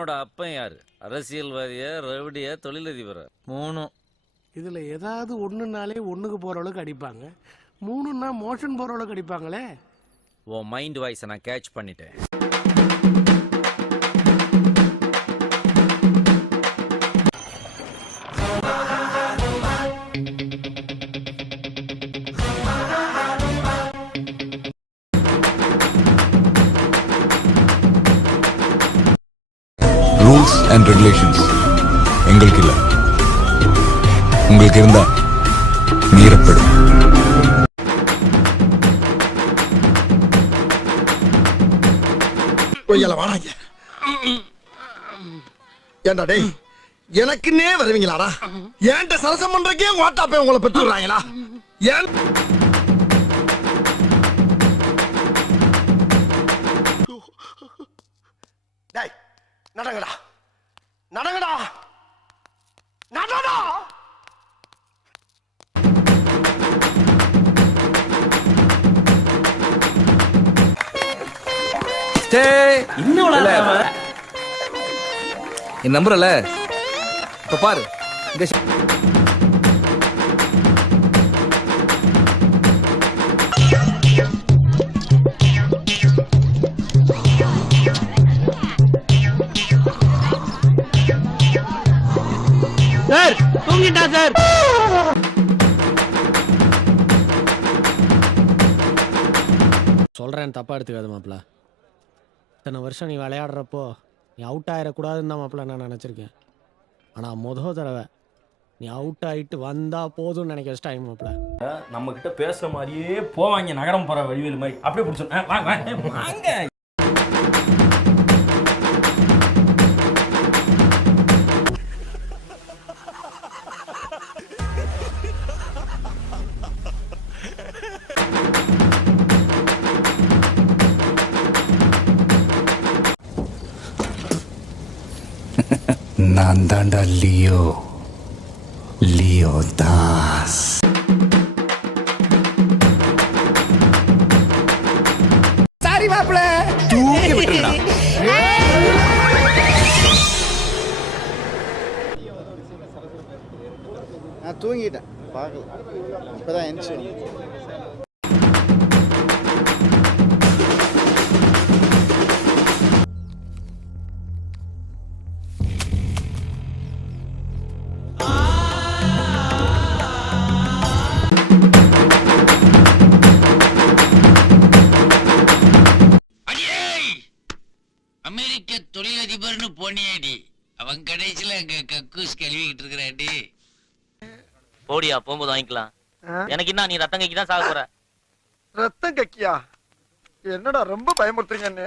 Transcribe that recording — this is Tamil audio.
பொண்ணோட அப்பன் யாரு? அரசியல்வாதியா, ரவுடியா, தொழிலதிபரா? 3. இதுல ஏதாவது ஒண்ணுனாலே ஒண்ணுக்கு போற அளவுக்கு அடிப்பாங்க, 3ன்னா மோஷன் போற அளவுக்கு அடிப்பாங்களே. உன் மைண்ட் வாய்ஸை நான் கேட்ச் பண்ணிட்டேன். ரூல்ஸ் அண்ட் ரெகுலேஷன்ஸ் எங்களுக்கு இல்ல, உங்களுக்கு இருந்தா மீறப்படும். ஏண்டா டேய், எனக்குன்னே வருவீங்களாடா? ஏன்ட்ட சரசம் பண்றக்கே வாட்டாப்பே உங்களை பெற்று விடுறாங்களா? ஏன் டேய் நடங்கடா, நடங்கடா, நடடா. என் நம்புறல இப்ப பாரு. இந்த சார் தூங்கிட்டா சார். சொல்றேன், தப்பா எடுத்துக்காத மாப்பிள்ள. இத்தனை வருஷம் நீ விளையாடுறப்போ நீ அவுட் ஆயிடக்கூடாதுன்னு தான் மாப்பிள்ள நான் நினச்சிருக்கேன். ஆனால் முதல் தடவை நீ அவுட் ஆகிட்டு வந்தா போதும்னு நினைக்க டைம் மாப்பிள்ள. நம்ம கிட்ட பேசுற மாதிரியே போவாங்க, நகரம் போற வழிவேல் மாதிரி அப்படியே பிடிச்சோம். வாங்க நான் தாண்டா லியோ, லியோ தாஸ். சாரி மாப்பிள்ள, தூக்கி விட்டுடா. நான் தூங்கிட்டேன், பார்க்கல, இப்பதான் எந்திரிச்சு. அமெரிக்க தொழிலதிபர்னு போனியாடி, அவன் கடைசியில அங்க கக்கூஸ் கழுவிக்கிட்டு இருக்கிறாடி. போடியா, போகும்போது வாங்கிக்கலாம். எனக்கு என்ன, நீ ரத்தம் கக்கி தான் சாக போற. ரத்தம் கக்கியா? என்னடா ரொம்ப பயமுறுத்துறீங்க.